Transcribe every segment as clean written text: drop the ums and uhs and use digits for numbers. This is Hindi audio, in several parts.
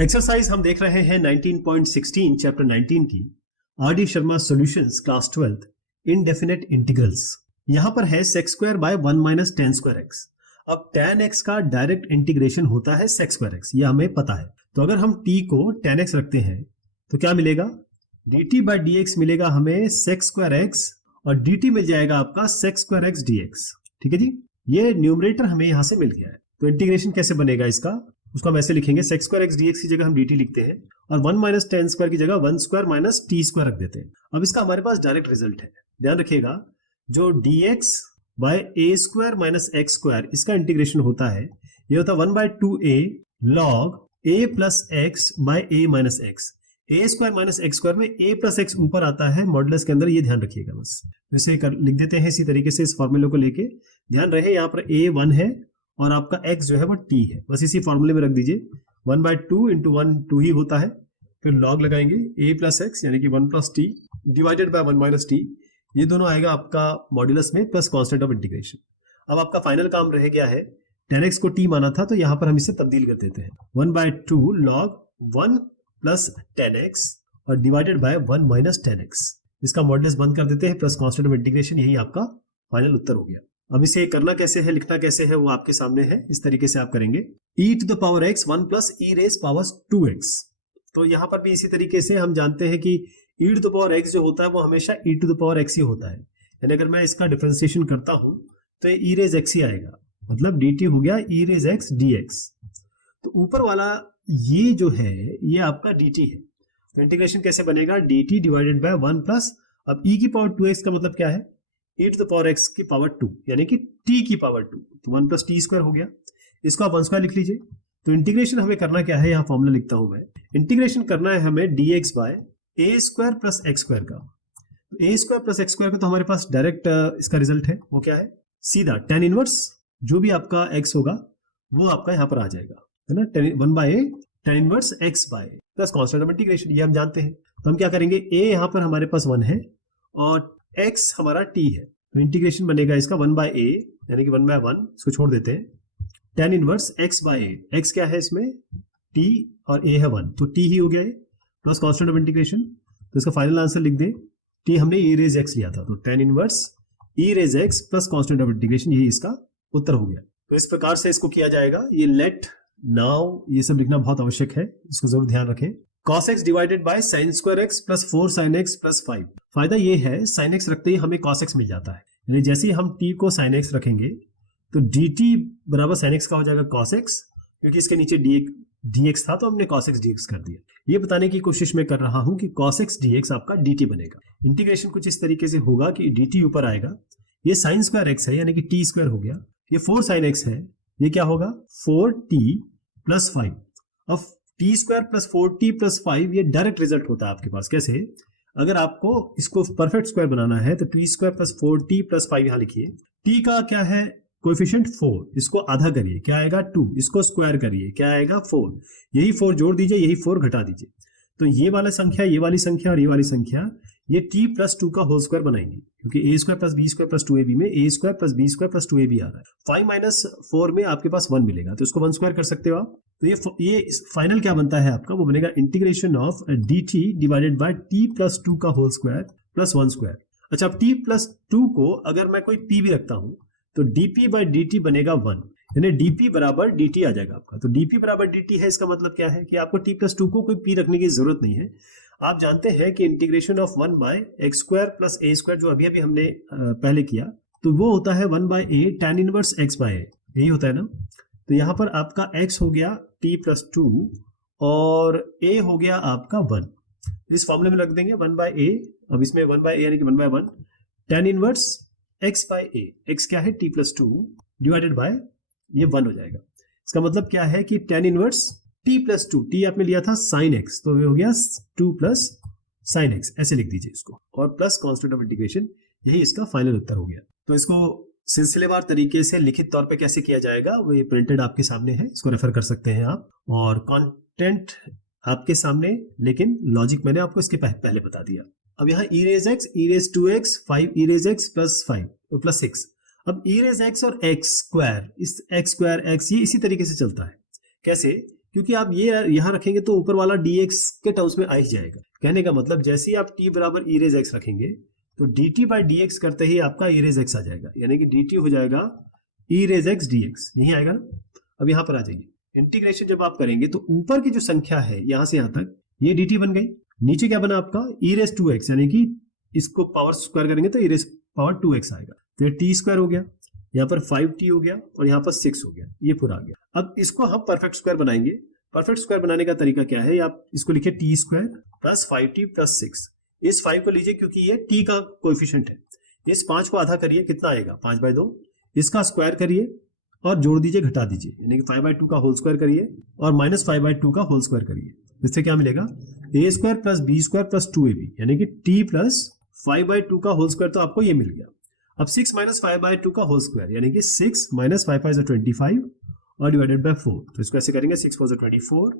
एक्सरसाइज हम देख रहे हैं 19.16 चैप्टर 19 की RD. Sharma solutions class 12th indefinite integrals. यहां पर है sec square by 1 minus tan square x। अब tan x का डायरेक्ट इंटीग्रेशन होता है sec स्क्वायर x, ये हमें पता है। तो अगर हम t को tan x रखते हैं तो क्या मिलेगा, dt बाय dx मिलेगा हमें sec स्क्वायर x और dt मिल जाएगा आपका sec स्क्वायर x dx। ठीक है जी, ये न्यूमरेटर हमें यहां से मिल गया है। तो इंटीग्रेशन कैसे बनेगा इसका, उसको हम ऐसे लिखेंगे, sec स्क्वायर x dx की जगह हम dt लिखते हैं और 1 माइनस tan स्क्वायर की जगह 1 स्क्वायर माइनस t स्क्वायर रख देते हैं। अब इसका हमारे पास डायरेक्ट रिजल्ट है, ध्यान रखिएगा, जो dx by a square minus x square इसका इंटीग्रेशन होता है, ये होता है 1 by 2a log a plus x by a minus x। a square minus x square में a प्लस x ऊपर आता है मॉडुलस के अंदर, ये ध्यान रखिएगा। बस वैसे लिख देते हैं इसी तरीके से, इस फॉर्मूले को लेके ध्यान रहे, यहाँ पर a 1 है और आपका x जो है वो t है, बस इसी फॉर्मूले में रख दीजिए। 1 बाय 2 इंटू 1 2 ही होता है, फिर लॉग लगाएंगे a प्लस x यानी कि 1 plus t divided by 1 minus t, ये दोनों आएगा आपका मॉड्यूलस में प्लस कांस्टेंट ऑफ इंटीग्रेशन। अब आपका फाइनल काम रह गया है, tan x को t माना था तो यहाँ पर हम इसे तब्दील कर देते हैं, 1 by 2 log 1 plus tan x और divided by 1 minus tan x। इसका मॉड्यूलस बंद कर देते हैं, प्लस कांस्टेंट ऑफ इंटीग्रेशन, यही आपका फाइनल उत्तर हो गया। अब इसे करना कैसे है, लिखना कैसे है, वो आपके सामने है, इस तरीके से आप करेंगे, e to the power x 1 plus e raise power 2x। तो यहाँ पर भी इसी तरीके से हम जानते हैं कि e to the power x जो होता है वो हमेशा e to the power x ही होता है, यानी अगर मैं इसका डिफरेंशिएशन करता हूं तो ये e रेज x ही आएगा, मतलब dt हो गया e रेज x dx। तो ऊपर वाला ये जो है ये आपका dt है, तो इंटीग्रेशन कैसे बनेगा, dt डिवाइडेड बाय 1 प्लस, अब e की पावर 2x का मतलब क्या है, e to the power x की पावर 2 यानी कि t की पावर 2, तो 1 प्लस टी स्क्वायर हो गया, इसको आप 1 स्क्वायर लिख लीजिए। तो इंटीग्रेशन हमें करना क्या है, यहाँ फॉर्मूला लिखता हूं मैं, इंटीग्रेशन करना है हमें dx by a square plus x square का। तो a square plus x square का तो हमारे पास डायरेक्ट इसका रिजल्ट है, वो क्या है, सीधा tan इनवर्स जो भी आपका x होगा वो आपका यहाँ पर आ जाएगा, है ना, 1 by a tan inverse x by plus constant of integration, ये हम जानते हैं। तो हम क्या करेंगे, a यहाँ पर हमारे पास 1 है और x हमारा t है, तो इंटीग्रेशन बनेगा इसका 1 बाय a यानी कि 1 बाय 1, इसको छोड़ देते हैं, tan inverse x by a, x क्या है इसमें t और a है 1, तो t ही हो गया ये, प्लस कांस्टेंट ऑफ इंटीग्रेशन। तो इसका फाइनल आंसर लिख दें, t हमने e रेज x लिया था, तो tan inverse e raise x plus constant of integration, यही इसका उत्तर हो गया। तो इस प्रकार से इसको किया जाएगा, ये लेट नाउ ये सब लिखना बहुत आवश्यक है, इसको जरूर ध्यान रखें। cos x divided by sin square x plus 4 sin x plus 5। फायदा ये है, sin x रखते ही हमें cos x मिल जाता है, यानी जैसे ही हम t को sin x रखेंगे तो dt बराबर sin x का हो जाएगा cos x, क्योंकि इसके नीचे dx था तो हमने cos x dx कर दिया। ये बताने की कोशिश मैं कर रहा हूं कि cos x dx आपका dt बनेगा। इंटीग्रेशन कुछ इस तरीके से होगा कि dt ऊपर आएगा, ये sin स्क्वायर x है यानी कि t स्क्वायर हो गया, ये 4 sin x है, ये क्या होगा 4t प्लस 5। अब t square plus 4t plus 5 ये डायरेक्ट रिजल्ट होता है आपके पास। कैसे, अगर आपको इसको परफेक्ट स्क्वायर बनाना है तो t square plus 4t plus 5 यहां लिखिए, t का क्या है कोएफिशिएंट 4, इसको आधा करिए क्या आएगा 2, इसको स्क्वायर करिए क्या आएगा 4, यही 4 जोड़ दीजिए, यही 4 घटा दीजिए, तो ये वाला संख्या, ये वाली संख्या और ये वाली संख्या ये t प्लस 2 का होल स्क्वायर बनाएंगे, क्योंकि a square plus b square plus 2ab में a square plus b square plus 2ab आ रहा है। 5 माइनस 4 में आपके पास 1 मिलेगा, तो इसको 1 स्क्वायर कर सकते हो आप। तो ये फाइनल क्या बनता है आपका, वो बनेगा integration of dt divided bye t plus 2 का होल स्क्वायर प्लस 1 स्क्वायर। अच्छा, अब t प्लस 2 को अगर मैं कोई p भी रखता हूं तो dp बाय dt बनेगा 1, यानी dp बराबर dt आ जाएगा आपका। तो dp बराबर dt है, इसका मतलब क्या है कि आपको t प्लस 2 को कोई p रखने की जरूरत नहीं है। आप जानते हैं कि integration of 1 by x square plus a square जो अभी हमने पहले किया, तो वो होता है 1 by a tan inverse x by a, यही होता है ना। तो यहाँ पर आपका x हो गया t प्लस 2 और a हो गया आपका 1, इस फॉर्मूले में रख देंगे 1 बाय a। अब इसमें 1 बाय a यानी कि 1 by 1 tan inverse x by a, x क्या है t प्लस 2 डिवाइडेड बाय ये 1 हो जाएगा। इसका मतलब क्या है कि tan inverse t plus 2, t आपने लिया था sin x, तो ये हो गया 2 प्लस sin x, ऐसे लिख दीजिए इसको, और प्लस कांस्टेंट ऑफ इंटीग्रेशन, यही इसका फाइनल उत्तर हो गया। तो इसको सिलसिलेवार तरीके से लिखित तौर पे कैसे किया जाएगा वो ये प्रिंटेड आपके सामने है, इसको रेफर कर सकते हैं आप, और कंटेंट आपके सामने, लेकिन लॉजिक मैंने आपको इसके पहले बता दिया। अब यहाँ e raise x, e raise 2x, 5 e raise x plus 5 और प्लस 6। अब e रेज x और x स्क्वायर, इस x स्क्वायर x ये इसी तरीके से चलता है। कैसे क्योंकि आप ये यहाँ रखेंगे तो ऊपर वाला dx के टर्म्स में आ ही जाएगा। कहने का मतलब जैसे ही आप t बराबर e रेज x रखेंगे तो dt बाई dx करते ही आपका e रेज x आ जाएगा, यानी कि dt हो जाएगा e रेज x dx, यही आएगा ना। अब यहाँ पर आ जाइए, इंटीग्रेशन जब आप करेंगे तो ऊपर की जो संख्या है यहाँ से यहाँ तक ये dt बन गई, नीचे क्या बना आपका e रेज 2x, यानी कि इसको पावर स्क्वायर करेंगे तो e रेज पावर 2x आएगा, तो ये t स्क्वायर हो गया, यहाँ पर 5t हो गया और यहाँ पर 6 हो गया, ये पूरा आ गया। अब इसको हम परफेक्ट स्क्वायर बनाएंगे। परफेक्ट स्क्वायर बनाने का तरीका क्या है, आप इसको लिखिए T square plus 5t plus 6। इस 5 को लीजिए क्योंकि ये t का कोएफिशिएंट है, इस 5 को आधा करिए, कितना आएगा 5/2, इसका स्क्वायर करिए और जोड़ दीजिए घटा दीजिए, यानी कि 5/2 का होल स्क्वायर करिए और माइनस 5/2 का होल स्क्वायर करिए, इससे क्या मिलेगा a square plus b square plus 2ab, यानी कि t प्लस 5/2 का होल स्क्वायर, तो आपको ये मिल गया। अब 6 माइनस 5/2 का होल स्क्वायर, यानी कि 6 माइनस 5 5 25 और डिवाइडेड बाय 4, तो इसको ऐसे करेंगे 6 4 24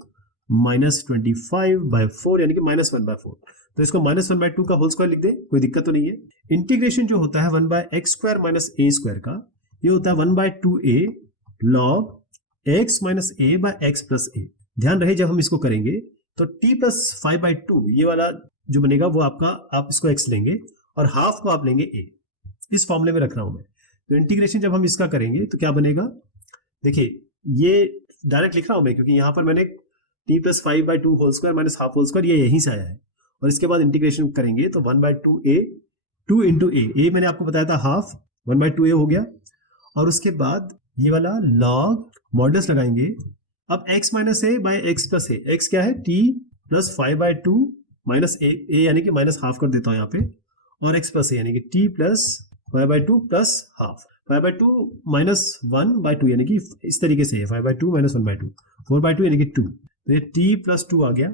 माइनस 25/4, यानी कि माइनस 1/4, तो इसको माइनस 1/2 का होल स्क्वायर लिख दे, कोई दिक्कत तो नहीं है। इंटीग्रेशन जो होता है 1/x square minus a square का, ये होता है 1/2a log x minus a by x plus a। ध्यान रहे जब हम इसको करेंगे तो t प्लस 5/2 ये वाला जो बनेगा वो आपका, आप इसको x लेंगे और हाफ को आप लेंगे a, इस फॉर्मूले में रख रहा हूं मैं। तो इंटीग्रेशन जब हम इसका करेंगे तो क्या बनेगा, देखिए ये डायरेक्ट लिख रहा हूं मैं क्योंकि यहां पर मैंने t plus 5/2 whole square minus half whole square ये यहीं से आया है, और इसके बाद इंटीग्रेशन करेंगे तो 1/2a 2 इंटू a मैंने आपको बताया था हाफ, 1/2a हो गया, और उसके बाद ये वाला लॉग मॉडुलस लगाएंगे। अब x minus a by x plus a, x क्या है t प्लस 5/2 माइनस a यानी कि माइनस हाफ कर देता हूं यहाँ पे, और x प्लस a यानी कि t plus 5/2 plus half, 5/2 minus 1/2 यानी कि इस तरीके से है 5/2 माइनस 1/2, 4/2 यानी कि 2, तो ये t प्लस 2 आ गया,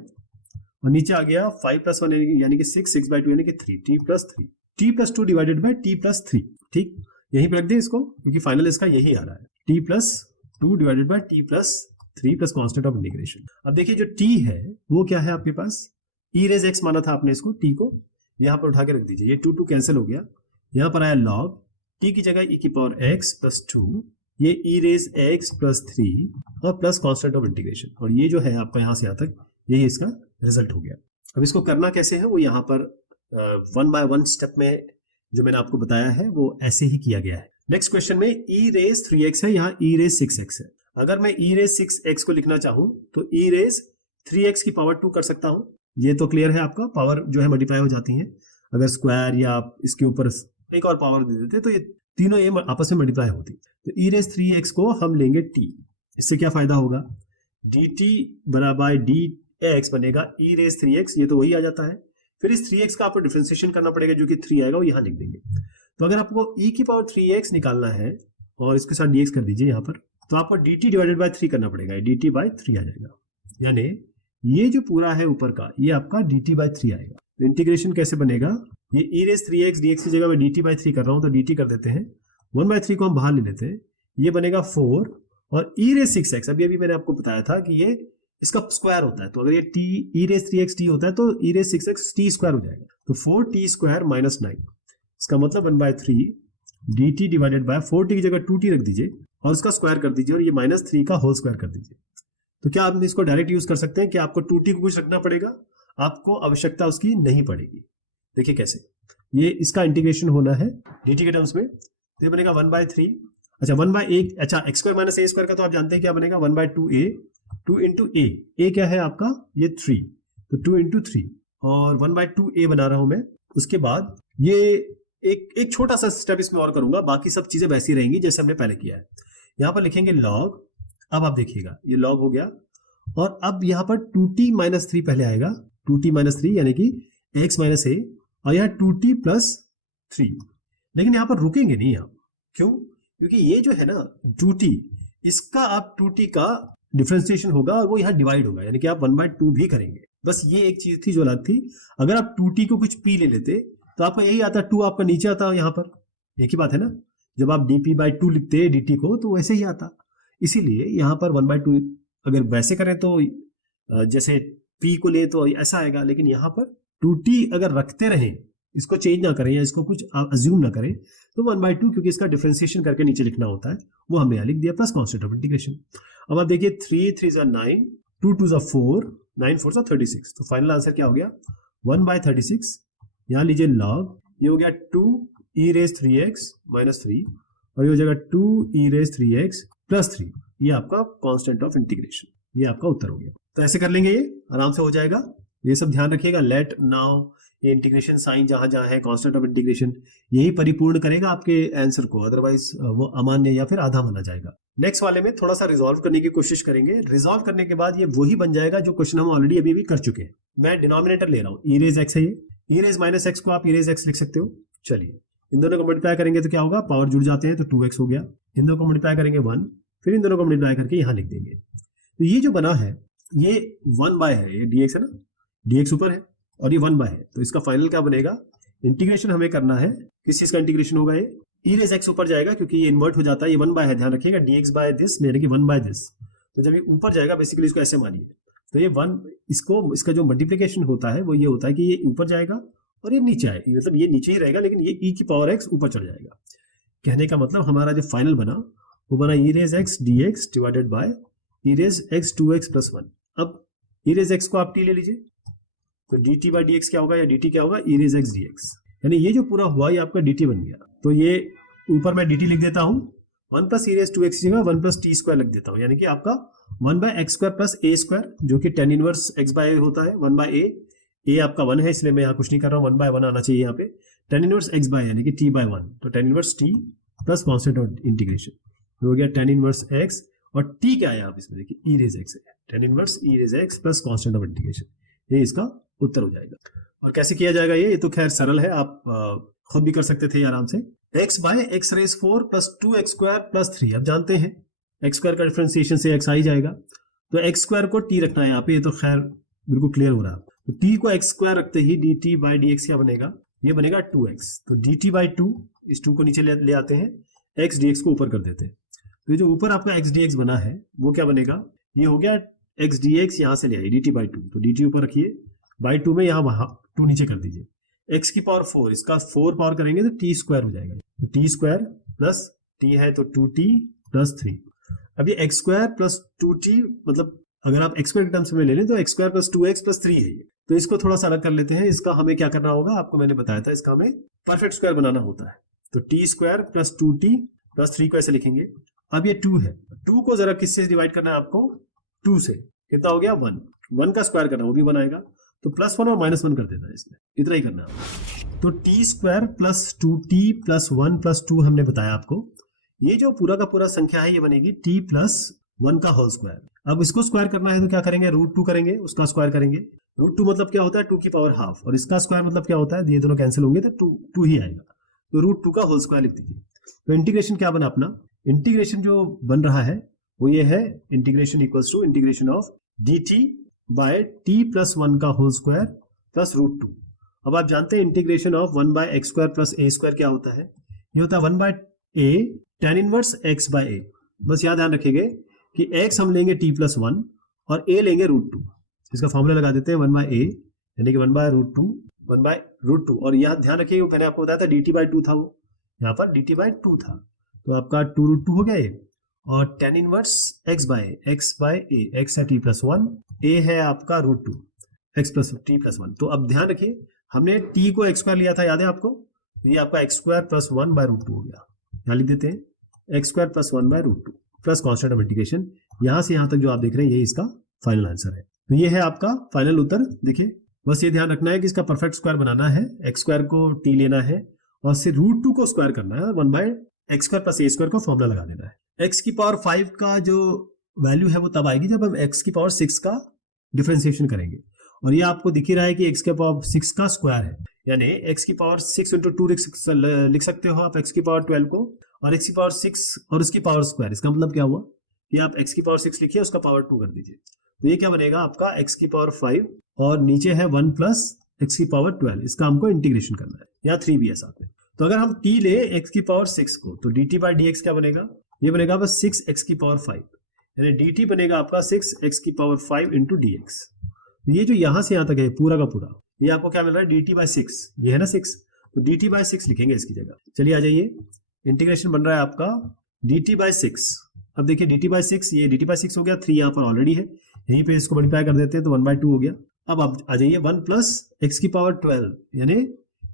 और नीचे आ गया 5 प्लस 1 यानी कि 6, 6/2 यानी कि 3, t plus 3, t plus 2 divided by t plus 3। ठीक, यहीं पे रख दें इसको क्योंकि फाइनल इसका यही आ रहा है, t plus 2 divided by t plus 3 plus constant of integration. अब देखिए जो t है वो क्या है आपके पास, e रेज x माना था आपने, इसको t को यहाँ पर उठा के रख दीजिए, ये 2 2 कैंसिल हो गया, यहाँ पर आया log t की जगह e की पावर x प्लस 2, ये e रेज x प्लस 3 और प्लस कांस्टेंट ऑफ इंटीग्रेशन, और ये जो है आपका यहाँ से यहाँ तक यही इसका रिजल्ट हो गया। अब इसको करना कैसे है वो यहाँ पर 1 बाय 1 स्टेप में जो मैंने आपको बताया है वो ऐसे ही किया गया है। नेक्स्ट क्वेश्चन में e रेज 3x है, यहाँ e रेज 6x है। अगर मैं e रेज 6x को लिखना चाहूं तो e रेज 3x की पावर 2 कर सकता हूं, ये तो क्लियर है आपका, पावर जो है मल्टीप्लाई हो जाती है, अगर स्क्वायर या आप इसके ऊपर एक और पावर दे देते तो ये तीनों ये आपस में मल्टीप्लाई होती। तो e रेज 3x को हम लेंगे t, इससे क्या फायदा होगा, dt बराबर dx बनेगा e रेज 3x, ये तो वही आ जाता है, फिर इस 3x का आपको डिफरेंशिएशन करना पड़ेगा, जो कि 3 आएगा वो यहाँ लिख देंगे। तो अगर आपको e की पावर 3x निकालना है और इसके साथ dx कर दीजिए यहाँ पर, तो आपको dt डिवाइडेड बाय 3 करना पड़ेगा, dt बाय 3 आ जाएगा, यानी ये जो पूरा है ऊपर का ये आपका dt बाय 3 आएगा। तो इंटीग्रेशन कैसे बनेगा, ये e रेज 3x dx की जगह मैं dt बाय 3 कर रहा हूँ तो dt कर देते हैं, 1/3 को हम बाहर ले लेते हैं, ये बनेगा 4, और e रेज 6x अभी मैंने आपको बताया था कि ये इसका स्क्वायर होता है, तो अगर ये t e raise 3x t होता है तो e raise 6x t square हो जाएगा, तो 4t स्क्वायर माइनस 9, इसका मतलब 1/3 dt डिवाइडेड बाय 4t की जगह 2t रख दीजिए और उसका स्क्वायर कर दीजिए और ये माइनस 3 का होल स्क्वायर कर दीजिए। तो क्या आप इसको डायरेक्ट यूज कर सकते हैं कि आपको 2t को कुछ रखना पड़ेगा, आपको आवश्यकता उसकी नहीं पड़ेगी। देखिए कैसे, ये इसका इंटीग्रेशन होना है dt के टर्म्स में, तो ये बनेगा 1/3, अच्छा 1/a, अच्छा x square minus a square का तो आप जानते हैं क्या बनेगा, 1/2a, 2 इंटू a क्या है आपका ये 3, तो 2 इंटू 3 और 1/2a बना रहा हूं मैं। उसके बाद ये एक छोटा सा स्टेप इसमें और करूंगा, बाकी सब चीजें वैसी रहेंगी जैसे हमने पहले किया है। यहाँ पर लिखेंगे log, अब आप देखिएगा ये log हो गया, और अब यहाँ पर 2t माइनस 3 पहले आएगा, 2t माइनस 3 यानी कि x माइनस a, और यहाँ 2t प्लस 3, लेकिन यहाँ पर रुकेंगे नहीं आप, क्यों, क्योंकि ये जो है ना 2t, इसका आप 2t का डिफरेंशिएशन होगा और वो यहाँ डिवाइड होगा, यानी कि आप 1/2 भी करेंगे। बस ये एक चीज थी जो अलग थी, अगर आप 2t को कुछ p ले लेते तो आपका यही आता, 2 आपका नीचे आता, यहाँ पर एक ही बात है ना, जब आप dp/2 लिखते dt को तो वैसे ही आता, इसीलिए यहाँ पर 1/2 अगर वैसे करें तो जैसे p को ले तो ऐसा आएगा, लेकिन यहाँ पर 2t अगर रखते रहें, इसको चेंज ना करें या इसको कुछ अज्यूम ना करें, तो 1/2 क्योंकि इसका डिफरेंशिएशन करके नीचे लिखना होता है वो हमने यहाँ लिख दिया, प्लस कांस्टेंट ऑफ इंटीग्रेशन। अब आप देखिए 3 3 9, 2 2 4, 9 4 36। तो फाइनल आंसर क्या हो गया 1/36। यहाँ लीजिए लॉग, ये हो गया 2 e रेज 3x माइनस 3 और ये हो जाएगा 2 e रेज 3x प्लस 3। ये आपका कांस्टेंट ऑफ इंटीग्रेशन, ये आपका उत्तर हो गया। तो ऐसे कर लेंगे, ये आराम से हो जाएगा। ये सब ध्यान रखिएगा, लेट नाउ, ये इंटीग्रेशन साइन जहां जहां है, कांस्टेंट ऑफ इंटीग्रेशन, यही परिपूर्ण करेगा आपके आंसर को, अदरवाइज वो अमान्य या फिर आधा माना जाएगा। नेक्स्ट वाले में थोड़ा सा रिजॉल्व करने की कोशिश करेंगे। रिजॉल्व करने के बाद ये वही बन जाएगा जो क्वेश्चन हम ऑलरेडी अभी भी कर चुके हैं। मैं डिनोमिनेटर ले रहा हूँ, ई रेज एक्स है ये, ई रेज माइनस एक्स को आप ई रेज एक्स लिख सकते हो। चलिए इन दोनों को मल्टीप्लाई करेंगे तो क्या होगा, पावर जुड़ जाते हैं तो 2x हो गया। इन दोनों को मल्टीप्लाई करेंगे 1, फिर इन दोनों को मल्टीप्लाई करके यहाँ लिख देंगे। तो ये जो बना है ये 1 है, ये dx है ना, dx ऊपर है और ये 1 है, तो इसका फाइनल क्या बनेगा, इंटीग्रेशन हमें करना है, किस चीज का इंटीग्रेशन होगा, ये e रेज x ऊपर जाएगा क्योंकि ये इन्वर्ट हो जाता है, ये 1 है, ध्यान रखिएगा, dx बाय दिस यानी कि 1 दिस। तो जब ये ऊपर जाएगा, बेसिकली इसको ऐसे मानिए, तो ये 1, इसको इसका जो मल्टीप्लिकेशन होता है वो ये होता है कि ये ऊपर जाएगा और ये नीचे आएगा, मतलब ये नीचे ही रहेगा लेकिन ये e की पावर x ऊपर चढ़ जाएगा। कहने का मतलब हमारा जो फाइनल बना वो बना e raise x dx divided by e raise x 2x plus 1। अब e रेज x को आप t ले लीजिए, तो dt बाय dx क्या होगा, या dt क्या होगा, e रेज x dx, यानी ये जो पूरा हुआ ये आपका dt बन गया। तो ये ऊपर मैं dt लिख देता हूँ, 1 प्लस e रेज 2x की जगह 1 प्लस t स्क्वायर लिख देता हूँ, यानी कि आपका 1 by x square plus a square, जो कि tan inverse x by a होता है, 1 बाय a आपका 1 है इसलिए मैं यहाँ कुछ नहीं कर रहा हूँ, 1 बाय 1 आना चाहिए यहाँ पे, tan इनवर्स x बाय यानी कि t बाय 1, तो tan inverse t plus constant of integration हो गया tan इनवर्स x, और t क्या है आप इसमें देखिए e रेज x है, tan inverse e raise x plus constant of integration, ये इसका उत्तर हो जाएगा। और कैसे किया जाएगा ये तो खैर सरल है, आप खुद भी कर सकते थे आराम से। x by x raise 4 plus 2x square plus 3, अब जानते हैं x स्क्वायर का डिफरेंशिएशन से x आ ही जाएगा, तो x स्क्वायर को t रखना है यहाँ पे, ये तो खैर बिल्कुल क्लियर हो रहा है। तो t को x स्क्वायर रखते ही dt बाय dx क्या बनेगा, ये बनेगा 2x, तो dt बाय 2, इस 2 को नीचे ले आते हैं, x dx को ऊपर कर देते हैं, तो ये जो ऊपर आपका x dx बना है वो क्या बनेगा, ये हो गया x dx, यहाँ से ले आइए dt बाई 2, तो dt ऊपर रखिए, बाई 2 में यहाँ वहां 2 नीचे कर दीजिए, x की पावर 4, इसका 4 पावर करेंगे तो t स्क्वायर हो जाएगा, t स्क्वायर प्लस t है तो 2t प्लस 3। अब ये x स्क्वायर प्लस 2t, मतलब अगर आप x स्क्वायर के टर्म्स में ले लें तो x square plus 2x plus 3 है ये, तो इसको थोड़ा सा अलग कर लेते हैं। इसका हमें क्या करना होगा, आपको मैंने बताया था, इसका हमें परफेक्ट स्क्वायर बनाना होता है, तो t square plus 2t plus 3 को ऐसे लिखेंगे। अब ये 2 है, 2 को जरा किससे डिवाइड करना है आपको, 2 से, कितना हो गया 1, 1 का स्क्वायर करना वो भी 1 आएगा, तो प्लस 1 और माइनस 1 कर देना है इसमें, इतना ही करना है। तो T square plus 2t plus 1 plus 2 हमने बताया आपको, ये जो पूरा का पूरा संख्या है ये बनेगी t प्लस 1 का होल स्क्वायर। अब इसको स्क्वायर करना है तो क्या करेंगे, √2 करेंगे, उसका स्क्वायर करेंगे, √2 मतलब क्या होता है 2 की पावर हाफ, और इसका स्क्वायर मतलब क्या होता है, ये दोनों कैंसिल होंगे तो 2 ही आएगा, तो √2 का होल स्क्वायर लिख दीजिए। तो इंटीग्रेशन क्या बना अपना, इंटीग्रेशन जो बन रहा है वो ये है, integration equals to integration of dt by t plus 1 का होल स्क्वायर प्लस √2। अब आप जानते हैं integration of 1 by x square plus a square क्या होता है, ये होता है 1 by a tan inverse x by a। बस याद ध्यान रखिएगा कि x हम लेंगे t प्लस 1 और a लेंगे √2, इसका फॉर्मूला लगा देते हैं 1 बाय a यानी कि 1 बाय √2, 1 बाय √2, और यहाँ ध्यान रखिए मैंने आपको बताया था dt बाय 2 था, वो यहाँ पर dt बाय 2 था, तो आपका 2√2 हो गया ये, और tan inverse x by a, x है t प्लस 1, a है आपका √2, x प्लस t प्लस 1। तो अब ध्यान रखिए हमने t को x स्क्वायर लिया था, याद है आपको, तो ये आपका x स्क्वायर प्लस 1 बाय √2 हो गया, यहाँ लिख देते हैं x square plus 1 by √2 plus constant of integration, यहाँ से यहाँ तक जो आप देख रहे हैं ये इसका फाइनल आंसर है। तो ये है आपका फाइनल उत्तर। देखिए बस ये ध्यान रखना है कि इसका परफेक्ट स्क्वायर बनाना है, x स्क्वायर को t लेना है और फिर √2 को स्क्वायर करना है, और 1 by x square plus a square को फॉर्मूला लगा देना है। x की पावर 5 का जो वैल्यू है वो तब आएगी जब हम x की पावर 6 का डिफरेंशिएशन करेंगे, और ये आपको दिख ही रहा है कि x की पावर 6 का स्क्वायर है, यानी x की पावर 6 इंटू 2 लिख सकते हो आप x की पावर 12 को, और x की पावर 6 और उसकी पावर स्क्वायर, इसका मतलब क्या हुआ कि आप x की पावर 6 लिखिए, उसका पावर 2 कर दीजिए, तो ये क्या बनेगा आपका x की पावर 5 और नीचे है 1 प्लस x की पावर 12, इसका हमको इंटीग्रेशन करना है, या 3 भी है साथ में। तो अगर हम t ले x की पावर 6 को, तो dt बाई dx क्या बनेगा, ये बनेगा बस 6x की पावर 5, यानी dt बनेगा आपका 6x की पावर 5 इंटू dx। ये जो यहां से यहां तक है पूरा का पूरा, ये आपको क्या मिल रहा है dt बाई 6, ये है ना 6, तो dt बाई 6 लिखेंगे इसकी जगह। चलिए आ जाइए, इंटीग्रेशन बन रहा है आपका dt बाई 6। अब देखिए dt बाई 6, ये dt बाई 6 हो गया, 3 यहाँ पर ऑलरेडी है, यहीं पे इसको मल्टीप्लाई कर देते हैं तो 1/2 हो गया। अब आप आ जाइए 1 प्लस एक्स की पावर 12 यानी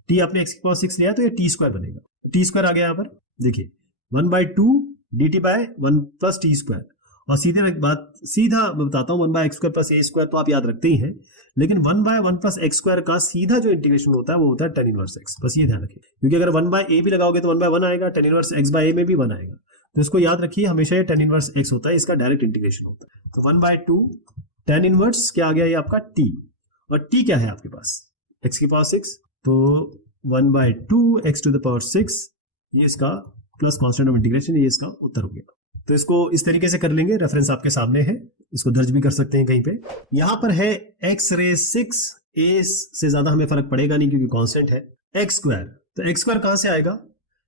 टी आपने एक्स की पावर 6 लिया तो ये टी स्क्वायर बनेगा। टी स्क्वायर आ गया यहाँ पर, देखिए 1/2 dt by 1 plus t square. और सीधा मैं बताता हूँ 1/x स्क्वायर प्लस ए स्क्वायर तो आप याद रखते ही हैं, लेकिन 1/1 प्लस एक्स स्क्वायर का सीधा जो इंटीग्रेशन होता है वो होता है tan इनवर्स x। बस ये ध्यान रखिए, क्योंकि अगर 1/a भी लगाओगे तो 1/1 आएगा, tan इनवर्स x/a में भी 1 आएगा, तो इसको याद रखिए हमेशा ये tan इनवर्स x होता है, इसका डायरेक्ट इंटीग्रेशन होता है। तो 1/2 tan इनवर्स क्या आ गया ये आपका t, और t क्या है आपके पास x की पावर 6, तो 1/2 x टू द पावर 6 ये इसका प्लस कांस्टेंट ऑफ इंटीग्रेशन, ये इसका उत्तर हो गया। तो इसको इस तरीके से कर लेंगे, रेफरेंस आपके सामने है, इसको दर्ज भी कर सकते हैं कहीं पे। यहां पर है x रेज 6, a से ज्यादा हमें फर्क पड़ेगा नहीं क्योंकि कांस्टेंट है, x स्क्वायर। तो x स्क्वायर कहां से आएगा,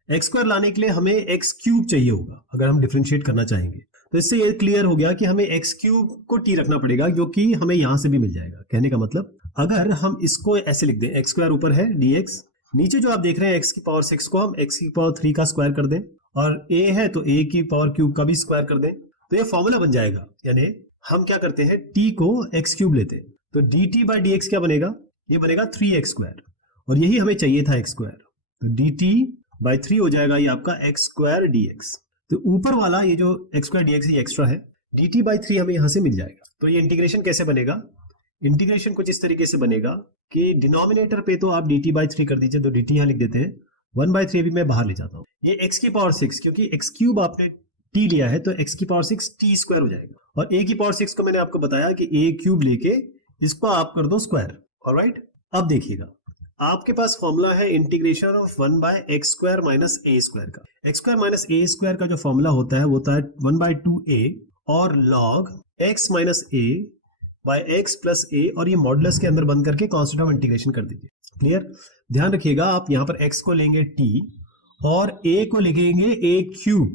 x स्क्वायर लाने के लिए हमें x क्यूब चाहिए होगा अगर हम डिफरेंशिएट करना चाहेंगे। तो इससे ये क्लियर हो गया कि हमें x क्यूब को t रखना पड़ेगा, जो कि हमें यहां से भी मिल जाएगा। कहने का मतलब अगर हम इसको ऐसे लिख दें, x स्क्वायर ऊपर है dx, नीचे जो आप देख रहे हैं x की पावर 6 को हम x की पावर 3 का स्क्वायर कर दें, और a है तो a की पावर क्यूब का भी स्क्वायर कर दें, तो ये फॉर्मूला बन जाएगा। यानी हम क्या करते हैं, t को x क्यूब लेते हैं, तो dt बाई dx क्या बनेगा, ये बनेगा 3x स्क्वायर, और यही हमें चाहिए था x स्क्वायर, तो dt बाई 3 हो जाएगा ये आपका x स्क्वायर dx। तो ऊपर वाला ये जो x स्क्वायर dx ये एक्स्ट्रा है, dt बाई 3 हमें यहां से मिल जाएगा। तो ये इंटीग्रेशन कैसे बनेगा, इंटीग्रेशन कुछ इस तरीके से बनेगा कि डिनोमिनेटर पे तो आप dt बाई 3 कर दीजिए, तो dt यहां लिख देते हैं, 1/3 भी मैं बाहर ले जाता हूं, ये x की पावर 6 क्योंकि x क्यूब आपने t लिया है तो x की पावर 6 t स्क्वायर हो जाएगा, और a की पावर 6 को मैंने आपको बताया कि a क्यूब लेके इसको आप कर दो स्क्वायर। ऑलराइट, अब देखिएगा आपके पास फॉर्मूला है integration of 1/x square minus a square का। x square minus a square का जो फॉर्मूला होता है वो होता है 1/2a और log x minus a by x plus a, और ये मॉडुलस के अंदर बंद करके कांस्टेंट ऑफ इंटीग्रेशन कर दीजिए। क्लियर, ध्यान रखिएगा आप यहाँ पर x को लेंगे t और a को लिखेंगे a क्यूब,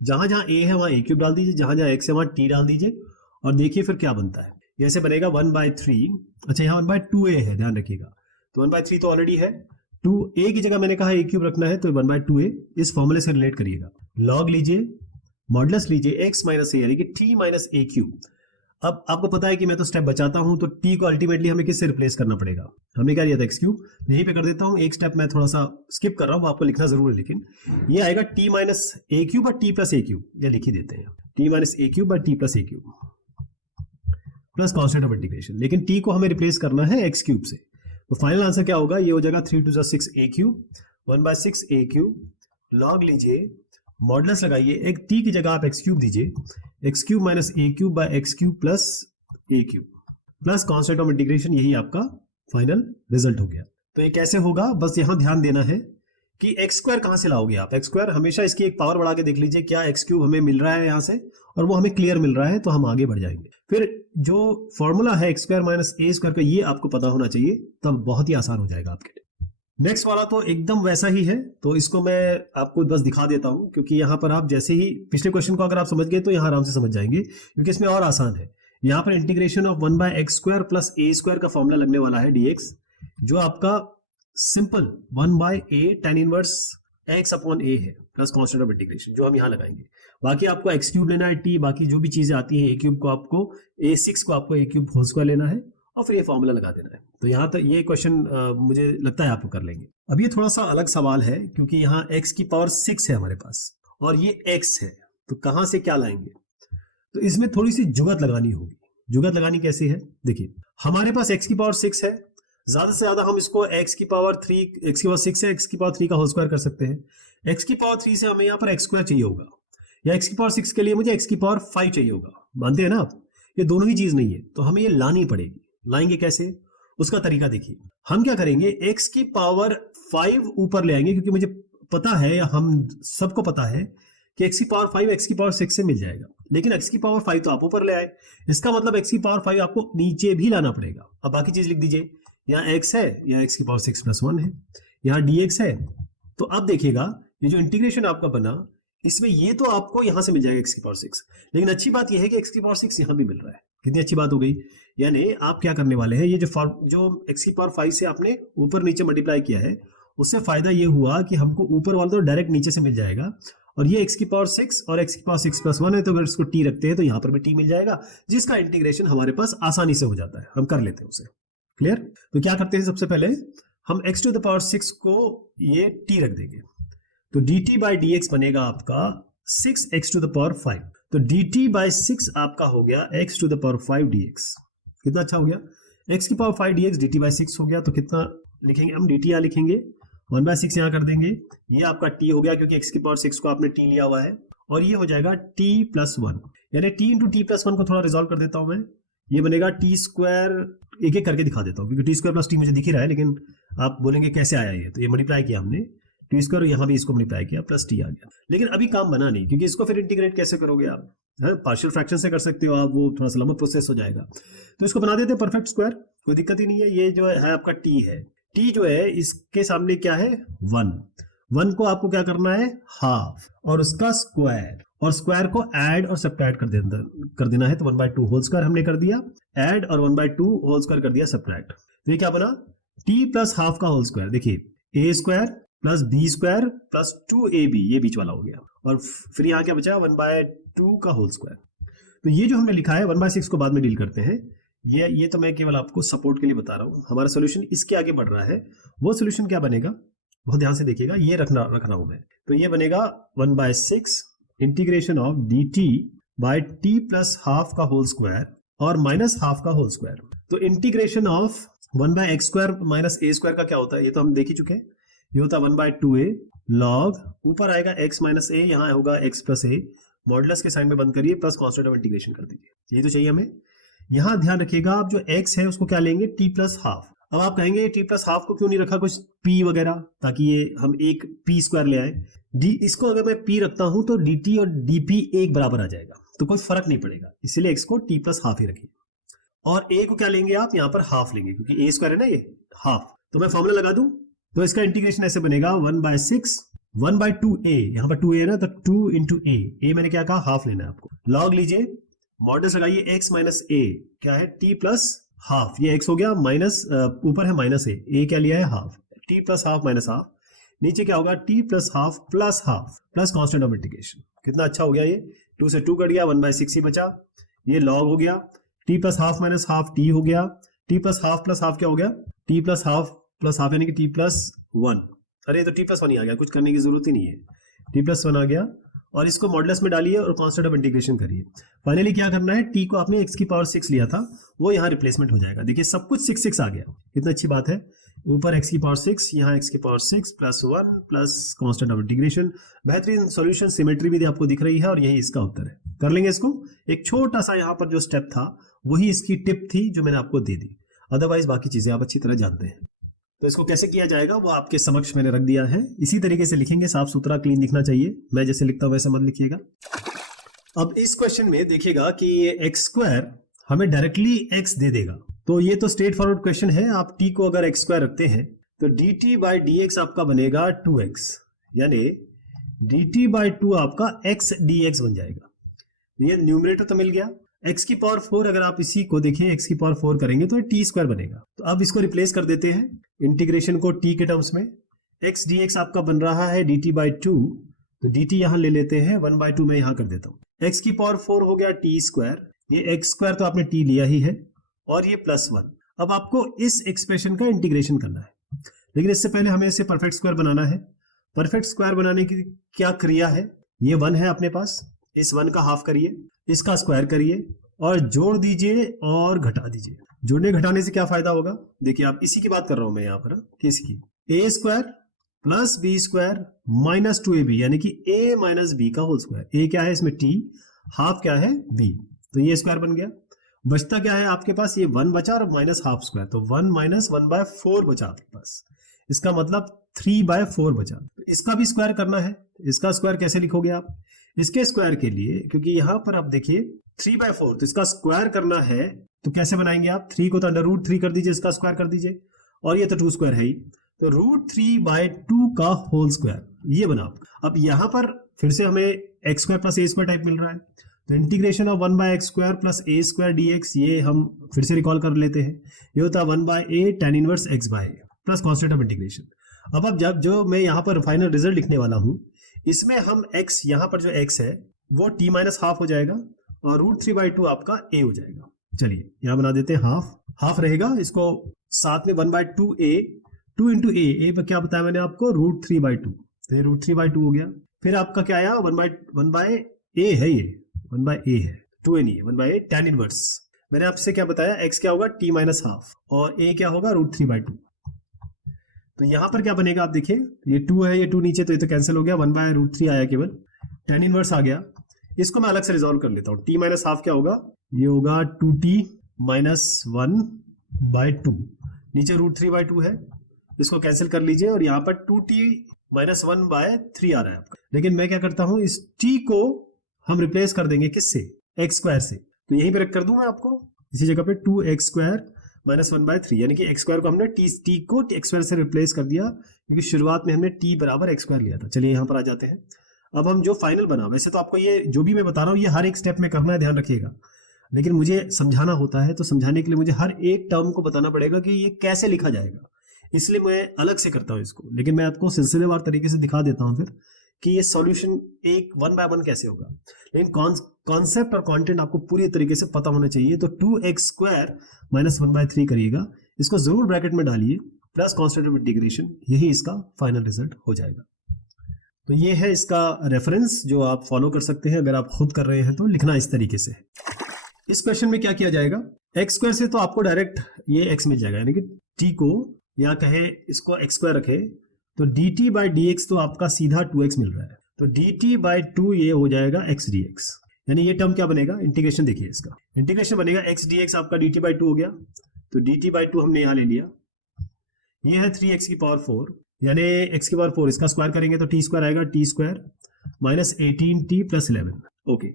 जहां जहां a है वहां a क्यूब डाल दीजिए, जहां जहां x है वहां t डाल दीजिए, और देखिए फिर क्या बनता है, ऐसे बनेगा 1/3। अच्छा यहाँ 1/2a है, ध्यान रखिएगा, तो 1/3 तो ऑलरेडी है, 2a की जगह मैंने कहा a क्यूब रखना है, तो 1/2a इस फॉर्मूले से रिलेट करिएगा, लॉग लीजिए, मॉडुलस लीजिए x माइनस a यानी कि t माइनस a क्यूब। अब आपको पता है कि मैं तो स्टेप बचाता हूं, तो t को अल्टीमेटली हमें किससे रिप्लेस करना पड़ेगा, हमने क्या लिया था x क्यूब, यहीं पे कर देता हूं, एक स्टेप मैं थोड़ा सा स्किप कर रहा हूं, आपको लिखना जरूर है, लेकिन ये आएगा t माइनस a क्यूब और t प्लस a क्यूब, ये लिख ही देते हैं, t माइनस a क्यूब और t plus a cube plus constant of integration, लेकिन t को हमें रिप्लेस करना है x क्यूब से, तो फाइनल आंसर क्या होगा, ये हो जाएगा 3 to 6 a cube 1/6 a cube, log लीजिए, मॉडुलस लगाइए, एक t की जगह आप x क्यूब दीजिए, x cube minus a cube by x cube plus a cube plus constant of integration, यही आपका फाइनल रिजल्ट हो गया। तो ये कैसे होगा, बस यहां ध्यान देना है कि x स्क्वायर कहां से लाओगे आप, x स्क्वायर हमेशा इसकी एक पावर बढ़ा के देख लीजिए, क्या x क्यूब हमें मिल रहा है यहां से, और वो हमें क्लियर मिल रहा है तो हम आगे बढ़ जाएंगे। फिर जो फॉर्मूला है x square minus a square का, ये आपको पता होना चाहिए, तब बहुत ही आसान हो जाएगा आपके लिए। नेक्स्ट वाला तो एकदम वैसा ही है, तो इसको मैं आपको बस दिखा देता हूं, क्योंकि यहां पर आप जैसे ही पिछले क्वेश्चन को अगर आप समझ गए तो यहां आराम से समझ जाएंगे, क्योंकि इसमें और आसान है। यहां पर integration of 1/x square plus a square का फॉर्मूला लगने वाला है dx, जो आपका simple 1/a tan inverse x upon a है प्लस कांस्टेंट ऑफ इंटीग्रेशन, जो हम यहां लगाएंगे। बाकी आपको x क्यूब लेना है, t, बाकी जो भी चीजें आती है a क्यूब को आपको a6 को आपको a क्यूब होल स्क्वायर लेना है, और फिर ये फॉर्मूला लगा देना है। तो यहाँ तक ये क्वेश्चन मुझे लगता है आप कर लेंगे। अब ये थोड़ा सा अलग सवाल है, क्योंकि यहाँ x की पावर 6 है हमारे पास और ये x है, तो कहां से क्या लाएंगे, तो इसमें थोड़ी सी जुगत लगानी होगी। जुगत लगानी कैसी है, देखिए हमारे पास x की पावर 6 है, ज्यादा से ज्यादा हम इसको x की पावर 3, x की पावर 6 है, x की पावर 3 का होल स्क्वायर कर सकते हैं। x की पावर 3 से हमें यहाँ पर x स्क्वायर चाहिए होगा, या x की पावर 6 के लिए मुझे x की पावर 5 चाहिए होगा, मानते हैं ना आप, ये दोनों ही चीज नहीं है, तो हमें ये लानी पड़ेगी। लाएंगे कैसे, उसका तरीका देखिए, हम क्या करेंगे, x की पावर 5 ऊपर ले आएंगे, क्योंकि मुझे पता है, या हम सबको पता है कि x की पावर 5 x की पावर 6 से मिल जाएगा, लेकिन x की पावर 5 तो आप ऊपर ले आए, इसका मतलब x की पावर 5 आपको नीचे भी लाना पड़ेगा। अब बाकी चीज लिख दीजिए, यहाँ x है, यहाँ x की पावर 6 प्लस 1 है, यहाँ dx है, तो अब देखिएगा ये जो इंटीग्रेशन आपका बना, इसमें ये तो आपको यहां से मिल जाएगा x की पावर 6, लेकिन अच्छी बात यह है कि x की पावर 6 यहां भी मिल रहा है। कितनी अच्छी बात हो गई, यानी आप क्या करने वाले हैं, ये जो x की पावर 5 से आपने ऊपर नीचे मल्टीप्लाई किया है, उससे फायदा ये हुआ कि हमको ऊपर वाला तो डायरेक्ट नीचे से मिल जाएगा, और ये x की पावर 6 और x की पावर 6 प्लस 1 है, तो अगर इसको t रखते हैं तो यहाँ पर भी t मिल जाएगा, जिसका इंटीग्रेशन हमारे पास आसानी से हो जाता है, हम कर लेते हैं उसे। क्लियर? तो क्या करते हैं, सबसे पहले हम x टू द पावर 6 को ये t रख देंगे, तो dt बाई dx बनेगा आपका 6x टू द पावर 5, तो dt बाई 6 आपका हो गया x to the power 5 dx। कितना अच्छा हो गया, x की पावर 5 dx dt बाई 6 हो गया, तो कितना लिखेंगे हम, dt यहाँ लिखेंगे 1/6 यहाँ कर देंगे, ये आपका t हो गया क्योंकि x की पावर 6 को आपने t लिया हुआ है, और ये हो जाएगा t प्लस 1, यानी t इंटू टी प्लस 1 को थोड़ा रिजॉल्व कर देता हूं मैं, ये बनेगा टी स्क्वायर, एक एक करके दिखा देता हूँ क्योंकि टी स्क्वायर प्लस टी मुझे दिख ही रहा है, लेकिन आप बोलेंगे कैसे आया ये, तो ये मल्टीप्लाई किया हमने टी स्क्वायर, यहाँ भी इसको मल्टीप्लाई किया प्लस टी आ गया, लेकिन अभी काम बना नहीं क्योंकि इसको फिर इंटीग्रेट कैसे करोगे आप, पार्शियल फ्रैक्शन से कर सकते हो आप, वो थोड़ा सा लंबा प्रोसेस हो जाएगा, तो इसको बना देते हैं परफेक्ट स्क्वायर, कोई दिक्कत ही नहीं है। ये जो है आपका टी है, टी जो है इसके सामने क्या है 1 को आपको क्या करना है हाफ, और उसका स्क्वायर, और स्क्वायर को ऐड और सब्ट्रैक्ट कर देना है, तो 1/2 होल स्क्वायर हमने कर दिया ऐड, और 1/2 होल स्क्वायर कर दिया सब्ट्रैक्ट, तो ये क्या बना टी प्लस हाफ का होल स्क्वायर, देखिए A square plus B square plus 2ab, ये बीच वाला हो गया, और फिर यहाँ क्या बचा 1/2 का होल स्क्वायर। तो ये जो हमने लिखा है 1/6 को बाद में डील करते हैं, ये तो मैं केवल आपको सपोर्ट के लिए बता रहा हूँ, हमारा सोल्यूशन इसके आगे बढ़ रहा है, वो सोल्यूशन क्या बनेगा बहुत ध्यान से देखिएगा, ये रखना हूं मैं, तो ये बनेगा 1/6 integration of dt by t plus half का होल स्क्वायर और माइनस हाफ का होल स्क्वायर। तो integration of 1/x square minus a square का क्या होता है, ये तो हम देख ही चुके हैं, ये होता है 1/2a लॉग, ऊपर आएगा x माइनस a, यहाँ होगा x प्लस a, मॉडुलस के साइन में बंद करिए, प्लस कांस्टेंट ऑफ इंटीग्रेशन कर दीजिए, ये तो चाहिए हमें। यहाँ ध्यान रखिएगा, आप जो x है उसको क्या लेंगे t प्लस हाफ। अब आप कहेंगे t प्लस हाफ को क्यों नहीं रखा कुछ p वगैरह, ताकि ये हम एक p स्क्वायर ले आए, d इसको अगर मैं p रखता हूं तो dt और dp एक बराबर आ जाएगा, तो कोई फर्क नहीं पड़ेगा, इसलिए x को t प्लस हाफ ही रखिए, और a को क्या लेंगे आप यहाँ पर हाफ लेंगे, क्योंकि a स्क्वायर है ना ये हाफ, तो मैं फॉर्मूला लगा दूं, तो इसका इंटीग्रेशन ऐसे बनेगा 1/6 1/2a, यहाँ पर 2a है ना, तो 2 इंटू a मैंने क्या कहा हाफ लेना है आपको, लॉग लीजिए, मॉडल्स लगाइए x माइनस a क्या है t प्लस हाफ, ये x हो गया माइनस ऊपर है माइनस a क्या लिया है half, t plus half minus half, नीचे क्या होगा t plus half plus constant of integration. कितना अच्छा हो गया, ये 2 से 2 कट गया, 1/6 ही बचा, ये लॉग हो गया, t plus half minus half t हो गया, t प्लस हाफ क्या हो गया, t प्लस हाफ यानी कि t प्लस 1, अरे तो t प्लस 1 ही आ गया, कुछ करने की जरूरत ही नहीं है, t प्लस 1 आ गया, और इसको मॉडुलस में डालिए और कांस्टेंट ऑफ इंटीग्रेशन करिए। फाइनली क्या करना है, t को आपने x की पावर 6 लिया था, वो यहाँ रिप्लेसमेंट हो जाएगा, देखिए सब कुछ 6 आ गया, कितना अच्छी बात है, ऊपर x की पावर 6, यहाँ x की power 6 plus 1 plus constant of integration, बेहतरीन सॉल्यूशन, सिमेट्री भी आपको दिख रही है, और यही इसका उत्तर है। कर लेंगे इसको, एक छोटा सा यहाँ पर जो स्टेप था वही इसकी टिप थी जो मैंने आपको दे दी, अदरवाइज बाकी चीजें आप अच्छी तरह जानते हैं। तो इसको कैसे किया जाएगा वो आपके समक्ष मैंने रख दिया है, इसी तरीके से लिखेंगे, साफ सुथरा क्लीन दिखना चाहिए, मैं जैसे लिखता हूं वैसे मत लिखिएगा। अब इस क्वेश्चन में देखिएगा कि ये एक्स स्क्वायर हमें डायरेक्टली x दे देगा, तो ये तो स्ट्रेट फॉरवर्ड क्वेश्चन है, आप t को अगर x स्क्वायर रखते हैं तो dt बाई dx आपका बनेगा 2x, यानी dt बाई 2 आपका x dx बन जाएगा, ये न्यूमरेटर तो मिल गया, x की पावर 4 अगर आप इसी को देखें x की पावर 4 करेंगे तो t स्क्वायर बनेगा, तो अब इसको रिप्लेस कर देते हैं इंटीग्रेशन को t के टर्म्स में, x dx आपका बन रहा है dt बाई 2, तो dt यहां ले लेते हैं, 1/2 में यहां कर देता हूं, x की पावर 4 हो गया t स्क्वायर, ये x स्क्वायर तो आपने t लिया ही है, और ये प्लस 1। अब आपको इस एक्सप्रेशन का इंटीग्रेशन करना है, लेकिन इससे पहले हमें इसे परफेक्ट स्क्वायर बनाना है। परफेक्ट स्क्वायर बनाने की क्या क्रिया है, ये 1 है अपने पास, इस 1 का हाफ करिए, इसका स्क्वायर करिए और जोड़ दीजिए और घटा दीजिए। जोड़ने घटाने से क्या फायदा होगा, देखिए आप इसी की बात कर रहा हूं मैं यहाँ पर, किसकी, a square plus B square minus 2ab, यानी कि a माइनस बी का होल स्क्वायर, a क्या है इसमें t, हाफ क्या है b, तो ये स्क्वायर बन गया, बचता क्या है आपके पास, ये 1 बचा और माइनस हाफ स्क्वायर, तो 1 माइनस 1/4 बचा आपके पास, इसका मतलब 3/4 बचा, तो इसका भी स्क्वायर करना है। इसका स्क्वायर कैसे लिखोगे आप, इसके स्क्वायर के लिए, क्योंकि यहां पर आप देखिए 3/4, तो इसका स्क्वायर करना है, तो कैसे बनाएंगे आप, 3 को तो √3 कर दीजिए, इसका स्क्वायर कर दीजिए, और ये तो 2 स्क्वायर है ही, तो √3/2 का होल स्क्वायर, ये बना। अब यहां पर फिर से हमें x square plus a square type मिल रहा है, तो integration of 1/x square plus a square dx, ये हम फिर से रिकॉल कर लेते हैं, ये होता है 1/a tan inverse x/a plus constant of integration. अब जो मैं यहाँ पर फाइनल रिजल्ट लिखने वाला हूँ, इसमें हम x, यहां पर जो x है वो t माइनस हाफ हो जाएगा और √3/2 आपका a हो जाएगा। चलिए यहां बना देते हैं हाफ, हाफ रहेगा, इसको साथ में 1/2a, 2 इंटू ए पर क्या बताया मैंने आपको, √3/2, तो ये √3/2 हो गया। फिर आपका क्या आया, 1/a है, ये 1/a है, 2a नहीं है, 1/a tan इनवर्स। मैंने आपसे क्या बताया, x क्या होगा t माइनस हाफ और a क्या होगा √3/2। तो यहां पर क्या बनेगा आप देखिए, ये 2 है, ये 2 नीचे, तो ये तो कैंसिल हो गया, 1/√3 आया केवल, tan इनवर्स आ गया। इसको मैं अलग से रिजॉल्व कर लेता हूँ। t माइनस हाफ क्या होगा, ये होगा 2t माइनस 1/2, नीचे √3/2 है, इसको कैंसिल कर लीजिए और यहाँ पर 2t माइनस 1/3 आ रहा है आपका। लेकिन मैं क्या करता हूँ, इस t को हम रिप्लेस कर देंगे किससे, x स्क्वायर से, तो यहीं पर कर दूं मैं आपको इसी जगह पे 2x स्क्वायर माइनस 1/3, यानी कि x स्क्वायर को हमने t को x स्क्वायर से रिप्लेस कर दिया, क्योंकि शुरुआत में हमने t बराबर x स्क्वायर लिया था। चलिए यहाँ पर आ जाते हैं। अब हम जो फाइनल बना, वैसे तो आपको ये जो भी मैं बता रहा हूँ ये हर एक स्टेप में करना है, ध्यान रखिएगा, लेकिन मुझे समझाना होता है, तो समझाने के लिए मुझे हर एक टर्म को बताना पड़ेगा कि ये कैसे लिखा जाएगा, इसलिए मैं अलग से करता हूँ इसको। लेकिन मैं आपको सिलसिलेवार तरीके से दिखा देता हूँ फिर कि ये सॉल्यूशन एक 1 बाय 1 कैसे होगा। लेकिन कॉन्सेप्ट और कंटेंट आपको पूरी तरीके से पता होना चाहिए। तो 2x स्क्वायर माइनस 1/3 करिएगा, इसको जरूर ब्रैकेट में डालिए, प्लस कांस्टेंट ऑफ इंटीग्रेशन, यही इसका फाइनल रिजल्ट हो जाएगा। तो ये है इसका रेफरेंस जो आप फॉलो कर सकते हैं, अगर आप खुद कर रहे हैं तो लिखना इस तरीके से। इस क्वेश्चन में क्या किया जाएगा, एक्स स्क्वायर से तो आपको डायरेक्ट ये एक्स मिल जाएगा, यानी कि टी को या कहे इसको एक्स स्क्वायर रखे तो dt बाई डी एक्स तो आपका सीधा 2x मिल रहा है, तो dt बाई 2 ये हो जाएगा x dx, यानी ये टर्म क्या बनेगा, इंटीग्रेशन देखिए इसका, इंटीग्रेशन बनेगा x dx आपका dt बाई 2 हो गया, तो dt बाई 2 हमने यहाँ ले लिया, ये है 3x की पावर 4, यानी x की पावर 4 इसका स्क्वायर करेंगे तो t स्क्वायर आएगा, t square minus 18t plus 11। Okay,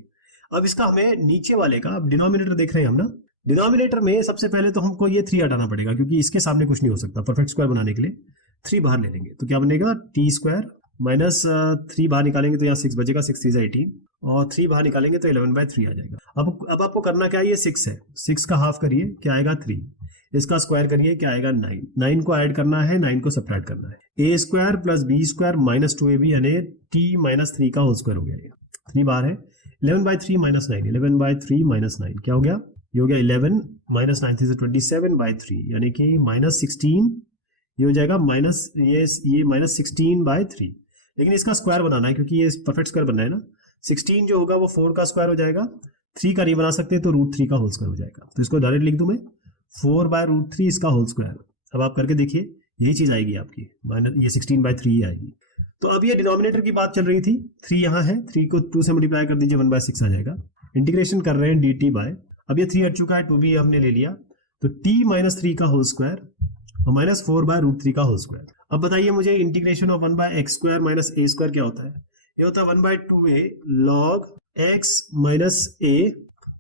अब इसका हमें नीचे वाले का, अब डिनोमिनेटर देख रहे हैं हम ना, डिनोमिनेटर में सबसे पहले तो हमको ये 3 हटाना पड़ेगा, क्योंकि इसके सामने कुछ नहीं हो सकता, परफेक्ट स्क्वायर बनाने के लिए 3 बाहर ले लेंगे, तो क्या बनेगा टी स्क्वायर माइनस 3 बाहर निकालेंगे तो यहाँ 6 बचेगा, 6 3 18 और 3 बाहर निकालेंगे तो 11/3 आ जाएगा। अब आपको करना क्या है, ये 6 है, 6 का हाफ करिए क्या आएगा 3, इसका स्क्वायर करिए क्या आएगा 9, 9 को ऐड करना है, 9 को सब्ट्रैक्ट करना है, a square plus B square minus 2ab यानी t माइनस 3 का होल स्क्वायर हो गया, ये 3 बाहर है, 11/3 माइनस 9, 11/3 माइनस 9 क्या हो गया, ये हो गया 11 माइनस 9 से 27/3 यानी कि माइनस 16, ये हो जाएगा माइनस ये माइनस 16/3, लेकिन इसका स्क्वायर बनाना है क्योंकि ये परफेक्ट स्क्वायर बनना है ना, 16 जो होगा वो 4 का स्क्वायर हो जाएगा, 3 का नहीं बना सकते तो √3 का होल स्क्वायर हो जाएगा, तो इसको डायरेक्ट लिख दूं मैं 4/√3 इसका होल स्क्वायर। अब आप करके देखिए यही चीज आएगी आपकी, माइनस ये 16/3 आएगी। तो अब ये डिनोमिनेटर की बात चल रही थी, 3 यहाँ है, 3 को 2 से मल्टीप्लाई कर दीजिए 1/6 आ जाएगा, इंटीग्रेशन कर रहे हैं dt बाय, अब ये 3 हट चुका है, 2 भी हमने ले लिया, तो t माइनस 3 का होल स्क्वायर और माइनस 4/√3 का होल स्क्वायर। अब बताइए मुझे integration of 1/x square minus a square क्या होता है, ये होता है 1/2a log x minus a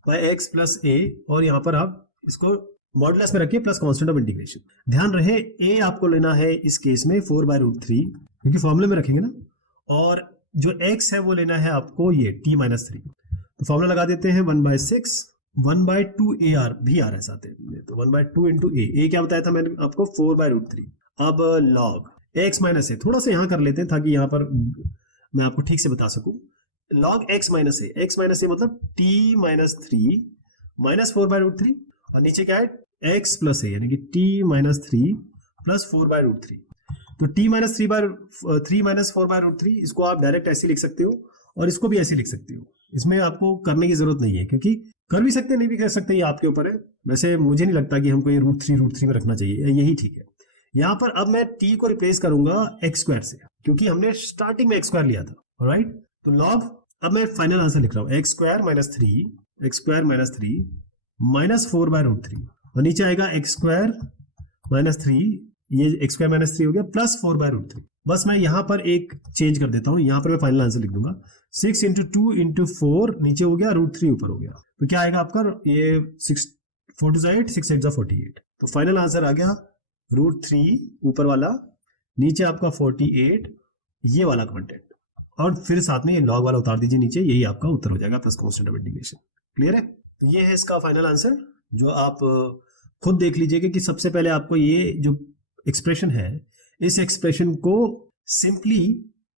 by x plus a, और यहाँ पर आप इसको मॉडुलस में रखिए प्लस कांस्टेंट ऑफ इंटीग्रेशन। ध्यान रहे a आपको लेना है इस केस में 4/√3, क्योंकि फॉर्मूले में रखेंगे ना, और जो x है वो लेना है आपको ये t माइनस 3, तो फॉर्मूला लगा देते हैं 1/6, 1/2 AR भी आ रहा है साथ में, तो 1/2 इंटू a क्या बताया था मैंने आपको 4/√3। अब log x माइनस a, थोड़ा सा यहाँ कर लेते हैं ताकि यहाँ पर मैं आपको ठीक से बता सकूं, log x माइनस a मतलब t माइनस 3 माइनस 4/√3, और नीचे क्या है x प्लस a यानी कि t माइनस 3 प्लस 4/√3, तो t माइनस 3 माइनस 4/√3 इसको आप डायरेक्ट ऐसे लिख सकते हो और इसको भी ऐसे लिख सकते हो, इसमें आपको करने की जरूरत नहीं है, क्योंकि कर भी सकते नहीं भी कर सकते, ये आपके ऊपर है। वैसे मुझे नहीं लगता कि हमको ये √3 में रखना चाहिए, यही ठीक है। यहाँ पर अब मैं t को रिप्लेस करूंगा x स्क्वायर से, क्योंकि हमने स्टार्टिंग में x स्क्वायर लिया था, ऑलराइट, तो log, अब मैं फाइनल आंसर लिख रहा हूँ x स्क्वायर माइनस 3 माइनस 4/√3, और नीचे आएगा x स्क्वायर माइनस 3, ये x स्क्वायर माइनस 3 हो गया प्लस 4/√3। बस मैं यहाँ पर एक चेंज कर देता हूँ, यहाँ पर मैं फाइनल आंसर लिख दूंगा 6 इंटू 2 इंटू 4 नीचे हो गया, √3 ऊपर हो गया, तो क्या आएगा आपका ये 6 4 2 8 6 8 48, तो फाइनल आंसर आ गया √3 ऊपर वाला, नीचे आपका 48 ये वाला कंटेंट, और फिर साथ में ये लॉग वाला उतार दीजिए नीचे, यही आपका उत्तर हो जाएगा plus constant of integration. Clear है, तो ये है इसका फाइनल आंसर, जो आप खुद देख लीजिएगा कि सबसे पहले आपको ये जो एक्सप्रेशन है, इस एक्सप्रेशन को सिंपली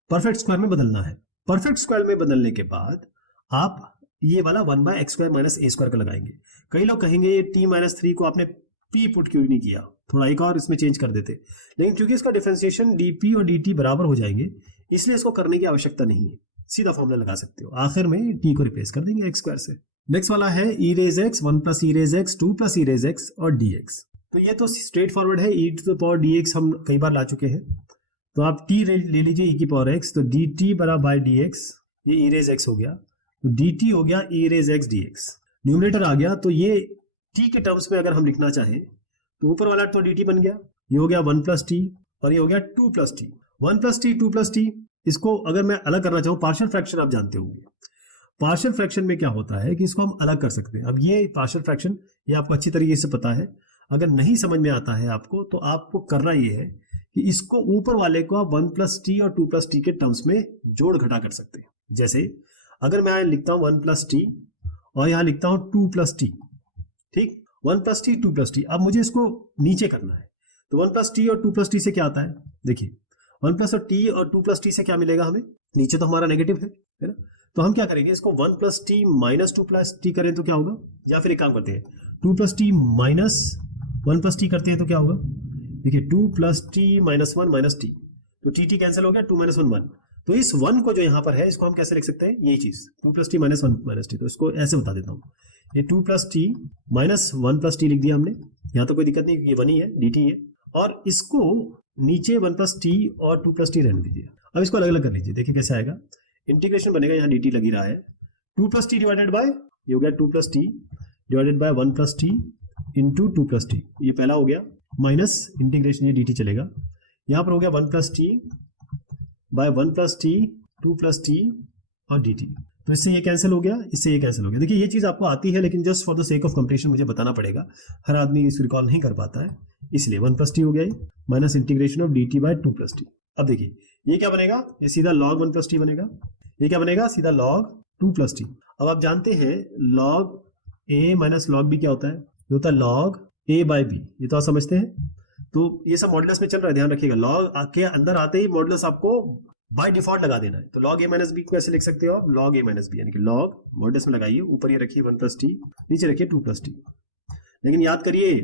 परफेक्ट स्क्वायर में बदलना है। परफेक्ट स्क्वायर में बदलने के बाद आप ये वाला 1/x² माइनस a² का लगाएंगे। कई लोग कहेंगे t-3 को आपने p पुट क्यों नहीं किया, थोड़ा एक और इसमें चेंज कर देते, लेकिन क्योंकि इसका डिफरेंशिएशन dp और dt बराबर हो जाएंगे इसलिए इसको करने की आवश्यकता नहीं है, सीधा फॉर्मूला लगा सकते हो। आखिर में t को रिप्लेस कर देंगे x² से। नेक्स्ट वाला है e raise x 1 plus e raise x 2 plus e raise x और dx। तो ये तो स्ट्रेट फॉरवर्ड है, e to the power dx हम कई बार ला चुके हैं, तो आप t ले लीजिए e की पावर x, तो dt बराबर बाई dx, ये e रेज x हो गया, तो dt हो गया e raise x dx। Numerator आ गया, तो ये t के टर्म्स में अगर हम लिखना चाहें तो ऊपर वाला तो dt बन गया, ये हो गया 1 प्लस t और ये हो गया 2 plus t। 1 plus t 2 plus t, इसको अगर मैं अलग करना चाहूँ, पार्शियल फ्रैक्शन आप जानते होंगे, पार्शियल फ्रैक्शन में क्या होता है कि इसको हम अलग कर सकते हैं। अब ये पार्शियल फ्रैक्शन ये आपको अच्छी तरीके से पता है, अगर नहीं समझ में आता है आपको तो आपको करना ये है कि इसको ऊपर वाले को आप 1 प्लस टी और 2 प्लस टी के टर्म्स में जोड़ घटा कर सकते हैं। जैसे अगर मैं लिखता हूँ 1 प्लस टी और यहाँ लिखता हूँ 2 प्लस टी, ठीक, 1 प्लस टी 2 प्लस टी। अब मुझे इसको नीचे करना है, तो 1 प्लस टी और 2 प्लस टी से क्या आता है, देखिए 1 प्लस टी और 2 प्लस टी से क्या मिलेगा हमें, नीचे तो हमारा नेगेटिव है ना, तो हम क्या करेंगे, इसको 1 plus T minus 2 plus T करें तो क्या होगा, या फिर एक काम करते हैं 2 plus T minus 1 plus T करते हैं तो क्या होगा, देखिए 2 plus T minus 1 minus T, तो टी कैंसिल हो गया, 2 माइनस 1 1। तो इस 1 को जो यहाँ पर है इसको हम कैसे लिख सकते हैं, यही चीज 2 plus T minus 1 minus T, तो इसको ऐसे बता देता हूँ, ये 2 plus T minus 1 plus T लिख दिया हमने, यहाँ तो कोई दिक्कत नहीं क्योंकि 1 ही है, dt है, और इसको नीचे 1 प्लस टी और 2 प्लस टी रहने दीजिए। अब इसको अलग अलग कर लीजिए, देखिए कैसे आएगा, इंटीग्रेशन बनेगा, यहाँ dt लगी रहा है, 2 प्लस टी डिवाइडेड बाय, ये हो गया 2 plus T divided by 1 plus T into 2 plus T, ये पहला हो गया, माइनस इंटीग्रेशन ये dt चलेगा, यहाँ पर हो गया 1 plus t by 1 plus t 2 plus t और dt, तो इससे ये कैंसिल हो गया, इससे ये कैंसिल हो गया। देखिए ये चीज आपको आती है लेकिन just for the sake of completion मुझे बताना पड़ेगा, हर आदमी इसको रिकॉल नहीं कर पाता है, इसलिए 1 प्लस टी हो गया minus integration of dt by 2 plus t. अब देखिए ये क्या बनेगा, ये सीधा log 1 प्लस टी बनेगा, ये क्या बनेगा, सीधा log 2 प्लस टी। अब आप जानते हैं log a minus log b क्या होता है, ये होता है log a बाय b, ये तो आप समझते हैं, तो ये सब मॉडुलस में चल रहा है, ध्यान रखिएगा, log के अंदर आते ही मॉडुलस आपको बाय डिफॉल्ट लगा देना है, तो log a माइनस बी को ऐसे लिख सकते हो आप, log a माइनस बी, यानी कि log मॉडुलस में लगाइए, ऊपर ये रखिए 1 प्लस टी, नीचे रखिए 2 प्लस टी, लेकिन याद करिए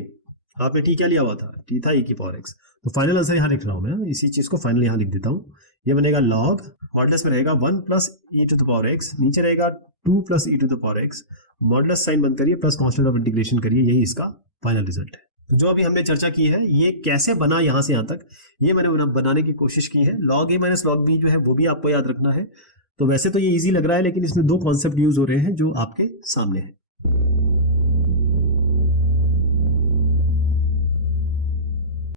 आपने टी क्या लिया हुआ था, टी था e की पावर x, तो फाइनल आंसर यहाँ लिख रहा हूँ मैं, इसी चीज को फाइनल यहाँ लिख देता हूँ, ये बनेगा log मॉडुलस में रहेगा 1 plus e to the power x, नीचे रहेगा 2 plus e to the power x, modulus sign बंद करिए, प्लस कांस्टेंट ऑफ इंटीग्रेशन करिए, यही इसका फाइनल रिजल्ट है। तो जो अभी हमने चर्चा की है ये कैसे बना यहाँ से यहाँ तक, ये मैंने बनाने की कोशिश की है। log a minus log b जो है वो भी आपको याद रखना है। तो वैसे तो ये इजी लग रहा है लेकिन इसमें दो कॉन्सेप्ट यूज हो रहे हैं जो आपके सामने है।